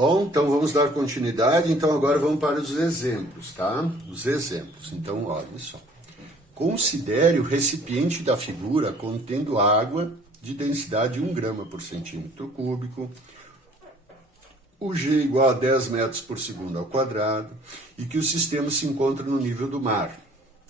Bom, então vamos dar continuidade. Então agora vamos para os exemplos, tá? Os exemplos. Então, olha só. Considere o recipiente da figura contendo água de densidade 1 grama por centímetro cúbico, o G igual a 10 metros por segundo ao quadrado e que o sistema se encontra no nível do mar.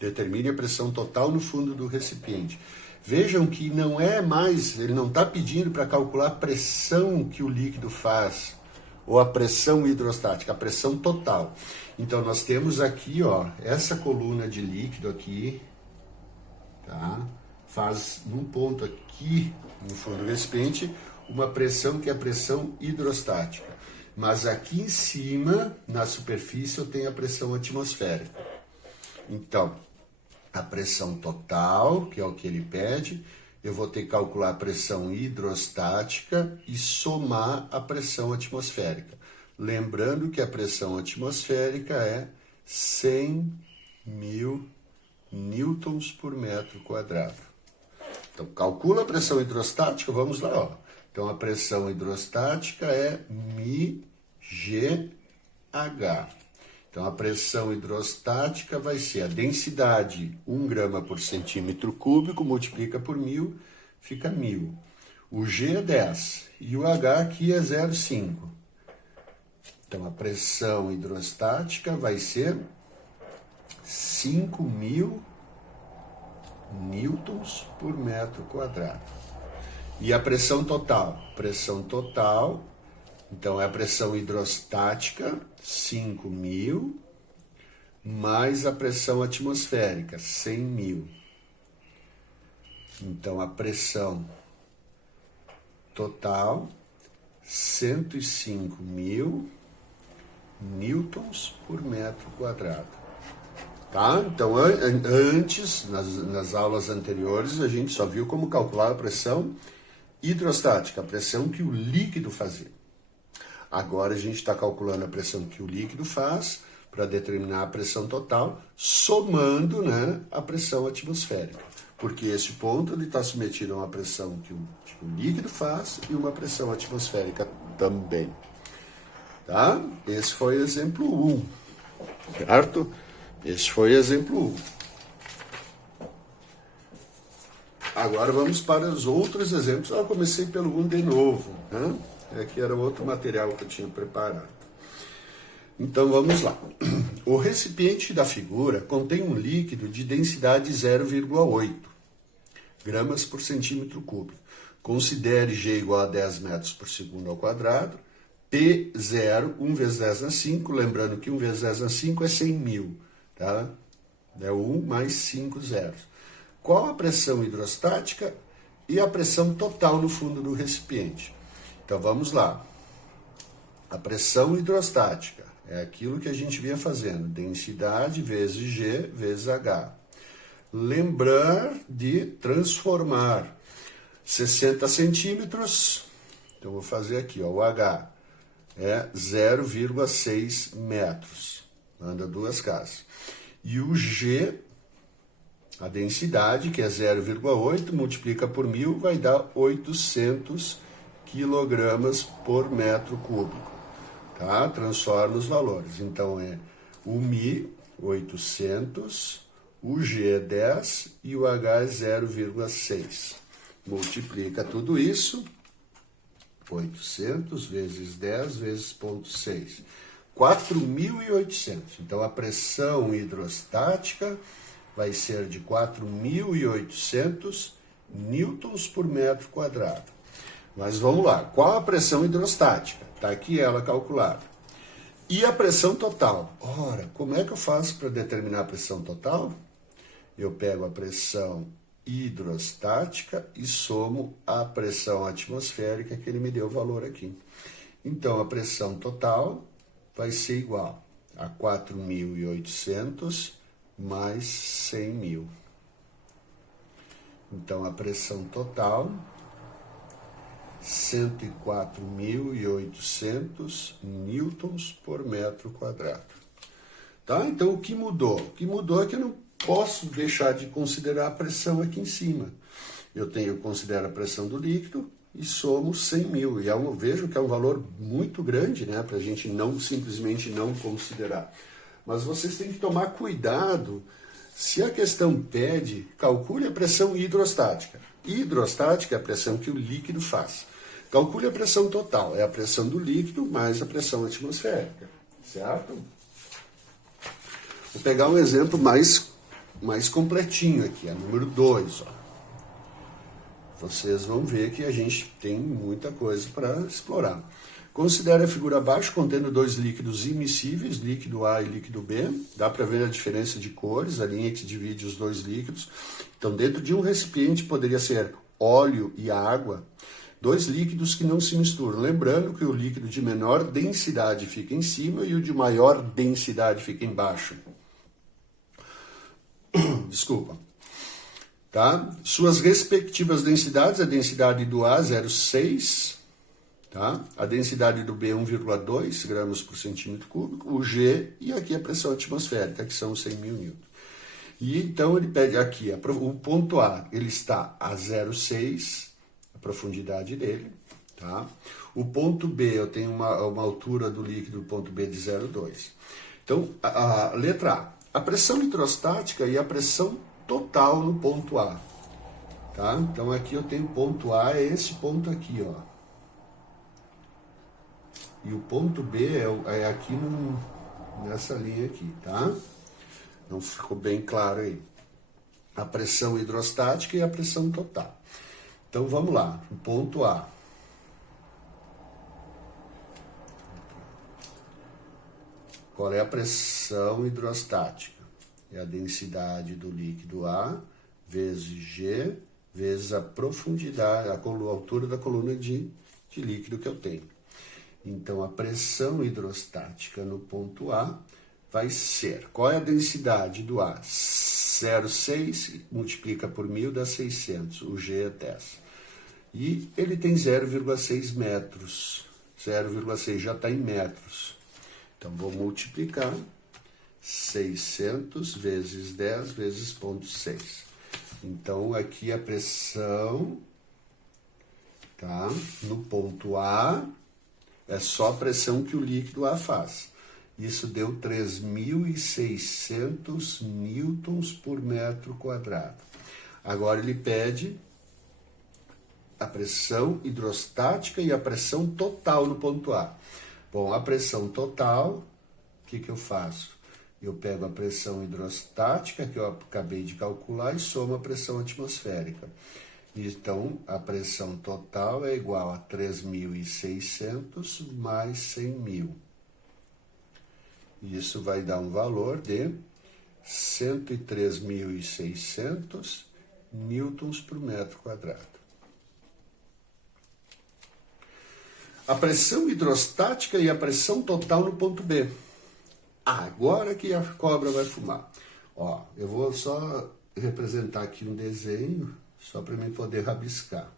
Determine a pressão total no fundo do recipiente. Vejam que não é mais, ele não está pedindo para calcular a pressão que o líquido faz, ou a pressão hidrostática, a pressão total. Então, nós temos aqui, ó, essa coluna de líquido aqui, tá? Faz num ponto aqui no fundo do recipiente uma pressão que é a pressão hidrostática. Mas aqui em cima, na superfície, eu tenho a pressão atmosférica. Então, a pressão total, que é o que ele pede, eu vou ter que calcular a pressão hidrostática e somar a pressão atmosférica. Lembrando que a pressão atmosférica é 100.000 newtons por metro quadrado. Então, calcula a pressão hidrostática, vamos lá, ó. Então, a pressão hidrostática é μgh. Então, a pressão hidrostática vai ser a densidade 1 grama por centímetro cúbico, multiplica por 1.000, fica 1.000. O G é 10 e o H aqui é 0,5. Então, a pressão hidrostática vai ser 5.000 newtons por metro quadrado. E a pressão total? Pressão total, então é a pressão hidrostática, 5.000, mais a pressão atmosférica, 100.000. Então, a pressão total, 105.000 newtons por metro quadrado. Tá? Então, antes, nas aulas anteriores, a gente só viu como calcular a pressão hidrostática, a pressão que o líquido fazia. Agora a gente está calculando a pressão que o líquido faz para determinar a pressão total, somando, né, a pressão atmosférica. Porque esse ponto ele está submetido a uma pressão que o líquido faz e uma pressão atmosférica também. Tá? Esse foi o exemplo 1, certo? Esse foi o exemplo 1. Agora vamos para os outros exemplos. Eu comecei pelo 1 de novo, né? Aqui era outro material que eu tinha preparado. Então vamos lá. O recipiente da figura contém um líquido de densidade 0,8 gramas por centímetro cúbico. Considere G igual a 10 metros por segundo ao quadrado. P0, 1 vezes 10 na 5. Lembrando que 1 vezes 10 na 5 é 100.000. Tá? É 1 mais 5 zeros. Qual a pressão hidrostática e a pressão total no fundo do recipiente? Então, vamos lá. A pressão hidrostática é aquilo que a gente vinha fazendo. Densidade vezes G vezes H. Lembrar de transformar 60 centímetros. Então, vou fazer aqui, ó, o H é 0,6 metros. Anda duas casas. E o G, a densidade, que é 0,8, multiplica por 1.000, vai dar 800 quilogramas por metro cúbico. Tá? Transforma os valores. Então, é o Mi, 800, o G é 10 e o H é 0,6. Multiplica tudo isso, 800 vezes 10 vezes 0,6. 4.800. Então, a pressão hidrostática vai ser de 4.800 newtons por metro quadrado. Mas vamos lá. Qual a pressão hidrostática? Está aqui ela calculada. E a pressão total? Ora, como é que eu faço para determinar a pressão total? Eu pego a pressão hidrostática e somo a pressão atmosférica que ele me deu o valor aqui. Então, a pressão total vai ser igual a 4.800 mais 100.000. Então, a pressão total, 104.800 newtons por metro quadrado. Tá? Então, o que mudou? O que mudou é que eu não posso deixar de considerar a pressão aqui em cima. Eu considero a pressão do líquido, e somos 100 mil. E vejo que é um valor muito grande, né, para a gente não simplesmente não considerar. Mas vocês têm que tomar cuidado. Se a questão pede, calcule a pressão hidrostática. Hidrostática é a pressão que o líquido faz. Calcule a pressão total, é a pressão do líquido mais a pressão atmosférica, certo? Vou pegar um exemplo mais completinho aqui, a número 2. Vocês vão ver que a gente tem muita coisa para explorar. Considere a figura abaixo contendo dois líquidos immiscíveis, líquido A e líquido B. Dá para ver a diferença de cores, a linha que divide os dois líquidos. Então, dentro de um recipiente poderia ser óleo e água, dois líquidos que não se misturam. Lembrando que o líquido de menor densidade fica em cima e o de maior densidade fica embaixo. Desculpa. Tá? Suas respectivas densidades, a densidade do A, 0,6, tá? A densidade do B, 1,2 gramas por centímetro cúbico, o G e aqui a pressão atmosférica, que são 100 mil newtons. E então ele pede aqui, o ponto A, ele está a 0,6, a profundidade dele, tá? O ponto B, eu tenho uma altura do líquido, ponto B de 0,2. Então, a letra A pressão hidrostática e a pressão total no ponto A, tá? Então aqui eu tenho ponto A, é esse ponto aqui, ó. E o ponto B é aqui nessa linha aqui, tá? Não ficou bem claro aí. A pressão hidrostática e a pressão total. Então vamos lá, o ponto A. Qual é a pressão hidrostática? É a densidade do líquido A vezes G vezes a profundidade, a altura da coluna de líquido que eu tenho. Então, a pressão hidrostática no ponto A vai ser... Qual é a densidade do A? 0,6 multiplica por 1.000 dá 600. O G é 10. E ele tem 0,6 metros. 0,6 já está em metros. Então, vou multiplicar 600 vezes 10 vezes 0,6. Então, aqui a pressão, tá? No ponto A, é só a pressão que o líquido A faz. Isso deu 3.600 newtons por metro quadrado. Agora ele pede a pressão hidrostática e a pressão total no ponto A. Bom, a pressão total, o que eu faço? Eu pego a pressão hidrostática, que eu acabei de calcular, e somo a pressão atmosférica. Então, a pressão total é igual a 3.600 mais 100.000. Isso vai dar um valor de 103.600 newtons por metro quadrado. A pressão hidrostática e a pressão total no ponto B. Agora que a cobra vai fumar. Ó, eu vou só representar aqui um desenho, só para mim poder rabiscar.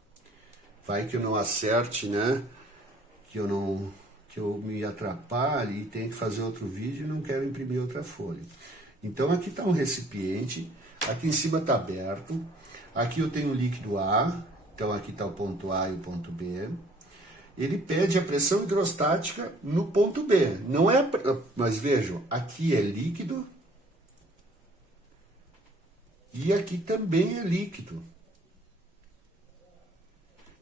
Vai que eu não acerte, né? Que eu me atrapalhe e tenho que fazer outro vídeo e não quero imprimir outra folha. Então aqui está um recipiente, aqui em cima está aberto, aqui eu tenho o líquido A, então aqui está o ponto A e o ponto B. Ele pede a pressão hidrostática no ponto B. Não é, mas vejam, aqui é líquido e aqui também é líquido.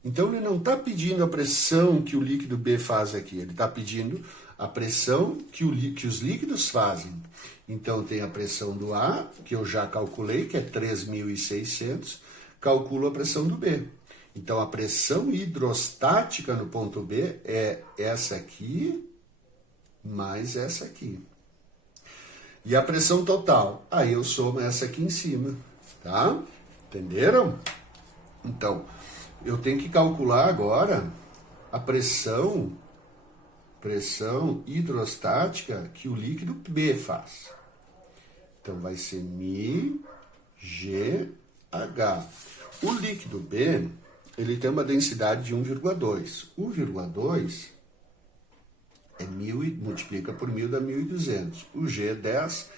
Então ele não está pedindo a pressão que o líquido B faz aqui, ele está pedindo a pressão que os líquidos fazem. Então tem a pressão do A, que eu já calculei, que é 3.600, calculo a pressão do B. Então, a pressão hidrostática no ponto B é essa aqui mais essa aqui. E a pressão total? Aí eu somo essa aqui em cima, tá? Entenderam? Então, eu tenho que calcular agora a pressão hidrostática que o líquido B faz. Então, vai ser μGH. O líquido B... ele tem uma densidade de 1,2. 1,2 é 1.000 multiplica por 1.000 dá 1.200. O G é 10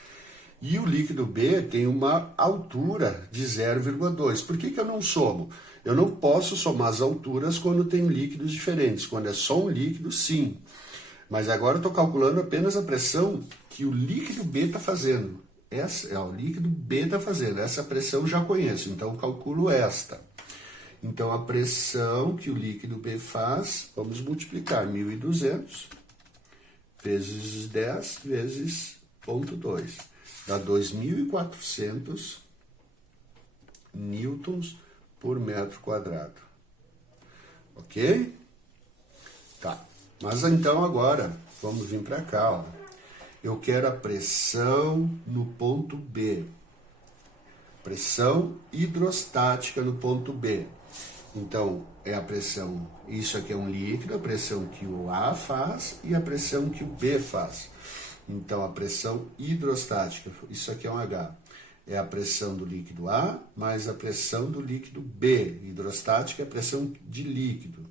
E o líquido B tem uma altura de 0,2. Por que eu não somo? Eu não posso somar as alturas quando tem líquidos diferentes. Quando é só um líquido, sim. Mas agora eu estou calculando apenas a pressão que o líquido B está fazendo. O líquido B está fazendo. Essa pressão eu já conheço, então eu calculo esta. Então, a pressão que o líquido B faz, vamos multiplicar 1.200 vezes 10 vezes 0,2. Dá 2.400 newtons por metro quadrado. Ok? Tá. Mas então agora, vamos vir para cá, ó. Eu quero a pressão no ponto B. Pressão hidrostática no ponto B. Então, é a pressão, isso aqui é um líquido, a pressão que o A faz e a pressão que o B faz. Então, a pressão hidrostática, isso aqui é um H, é a pressão do líquido A mais a pressão do líquido B. Hidrostática é a pressão de líquido.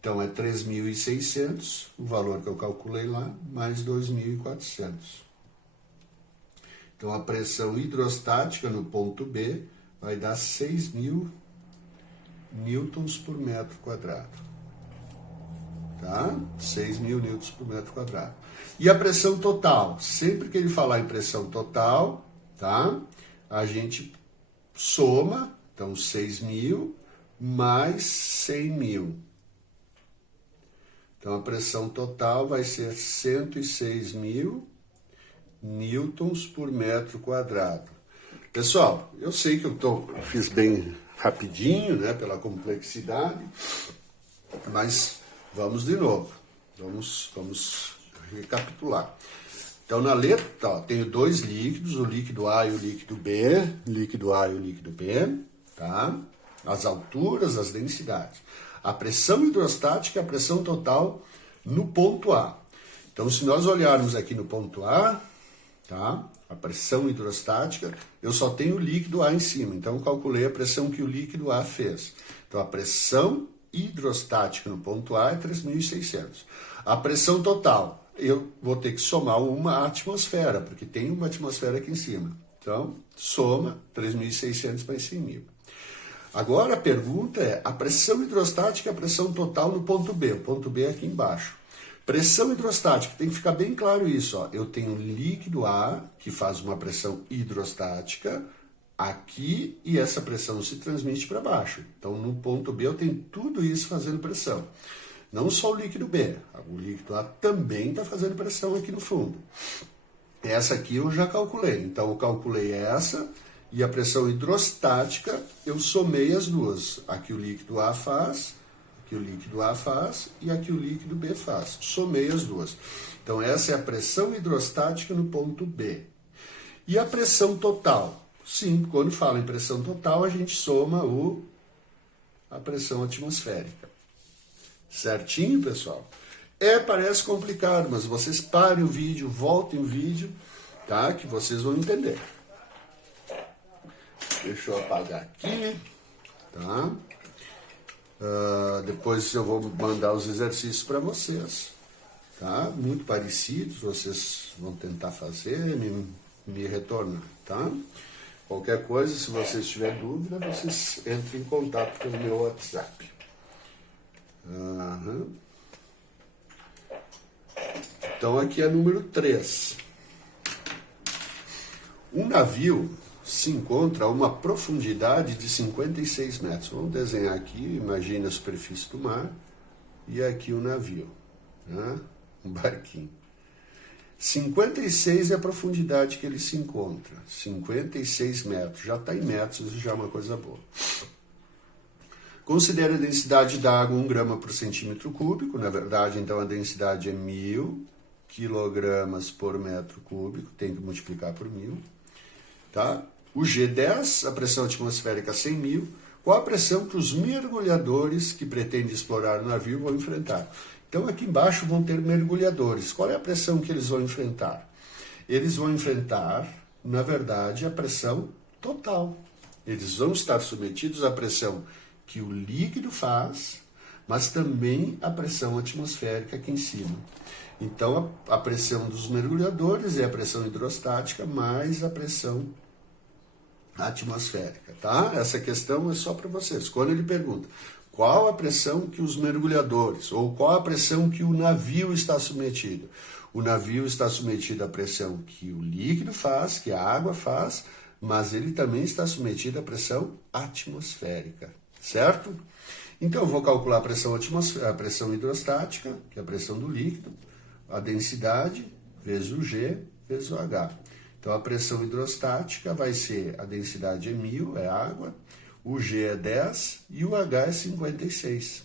Então, é 3.600, o valor que eu calculei lá, mais 2.400. Então, a pressão hidrostática no ponto B vai dar 6.000 newtons por metro quadrado. Tá? 6.000 newtons por metro quadrado. E a pressão total? Sempre que ele falar em pressão total, tá? A gente soma, então 6.000 mais 100.000. Então a pressão total vai ser 106.000 newtons por metro quadrado. Pessoal, eu sei que fiz bem rapidinho, né, pela complexidade, mas vamos de novo, vamos recapitular. Então, na letra, ó, tenho dois líquidos, o líquido A e o líquido B, tá? As alturas, as densidades. A pressão hidrostática é a pressão total no ponto A. Então, se nós olharmos aqui no ponto A, tá? A pressão hidrostática, eu só tenho o líquido A em cima, então eu calculei a pressão que o líquido A fez. Então, a pressão hidrostática no ponto A é 3.600. A pressão total, eu vou ter que somar uma atmosfera, porque tem uma atmosfera aqui em cima. Então, soma 3.600 mais 100.000. Agora a pergunta é, a pressão hidrostática é a pressão total no ponto B. O ponto B é aqui embaixo. Pressão hidrostática, tem que ficar bem claro isso, ó. Eu tenho líquido A, que faz uma pressão hidrostática, aqui, e essa pressão se transmite para baixo. Então, no ponto B, eu tenho tudo isso fazendo pressão. Não só o líquido B, o líquido A também está fazendo pressão aqui no fundo. Essa aqui eu já calculei, então eu calculei essa, e a pressão hidrostática, eu somei as duas. Aqui o líquido A faz... que o líquido A faz e a que o líquido B faz. Somei as duas. Então, essa é a pressão hidrostática no ponto B. E a pressão total? Sim, quando fala em pressão total, a gente soma a pressão atmosférica. Certinho, pessoal? Parece complicado, mas vocês parem o vídeo, voltem o vídeo, tá? Que vocês vão entender. Deixa eu apagar aqui, tá? Depois eu vou mandar os exercícios para vocês, tá? Muito parecidos, vocês vão tentar fazer e me retornar, tá? Qualquer coisa, se vocês tiverem dúvida, vocês entrem em contato pelo meu WhatsApp. Então aqui é número 3. Um navio se encontra a uma profundidade de 56 metros. Vamos desenhar aqui, imagina a superfície do mar, e aqui o navio, né? Um barquinho. 56 é a profundidade que ele se encontra, 56 metros, já está em metros, já é uma coisa boa. Considere a densidade da água 1 grama por centímetro cúbico, na verdade, então a densidade é 1.000 quilogramas por metro cúbico, tem que multiplicar por 1.000, tá? O G10, a pressão atmosférica 100.000, qual a pressão que os mergulhadores que pretendem explorar o navio vão enfrentar? Então, aqui embaixo vão ter mergulhadores. Qual é a pressão que eles vão enfrentar? Eles vão enfrentar, na verdade, a pressão total. Eles vão estar submetidos à pressão que o líquido faz, mas também a pressão atmosférica aqui em cima. Então, a pressão dos mergulhadores é a pressão hidrostática mais a pressão atmosférica, tá? Essa questão é só para vocês. Quando ele pergunta qual a pressão que os mergulhadores, ou qual a pressão que o navio está submetido, o navio está submetido à pressão que o líquido faz, que a água faz, mas ele também está submetido à pressão atmosférica, certo? Então, eu vou calcular a pressão hidrostática, que é a pressão do líquido, a densidade, vezes o G, vezes o H. Então, a pressão hidrostática vai ser, a densidade é 1000, é água, o G é 10 e o H é 56.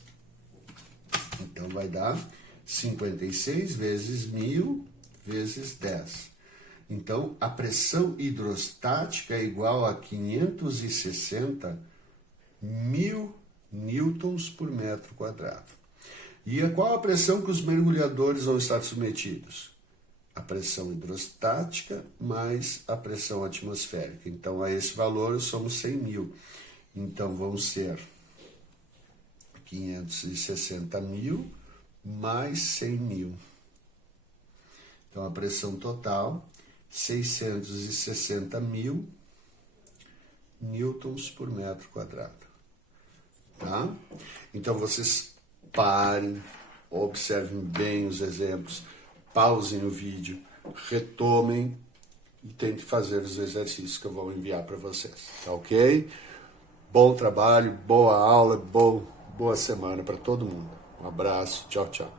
Então, vai dar 56 vezes 1000 vezes 10. Então, a pressão hidrostática é igual a 560 mil newtons por metro quadrado. E qual a pressão que os mergulhadores vão estar submetidos? A pressão hidrostática mais a pressão atmosférica. Então, a esse valor somos 100 mil. Então, vão ser 560 mil mais 100 mil. Então, a pressão total, 660 mil newtons por metro quadrado. Tá? Então, vocês parem, observem bem os exemplos, pausem o vídeo, retomem e tentem fazer os exercícios que eu vou enviar para vocês. Tá ok? Bom trabalho, boa aula, boa semana para todo mundo. Um abraço, tchau, tchau.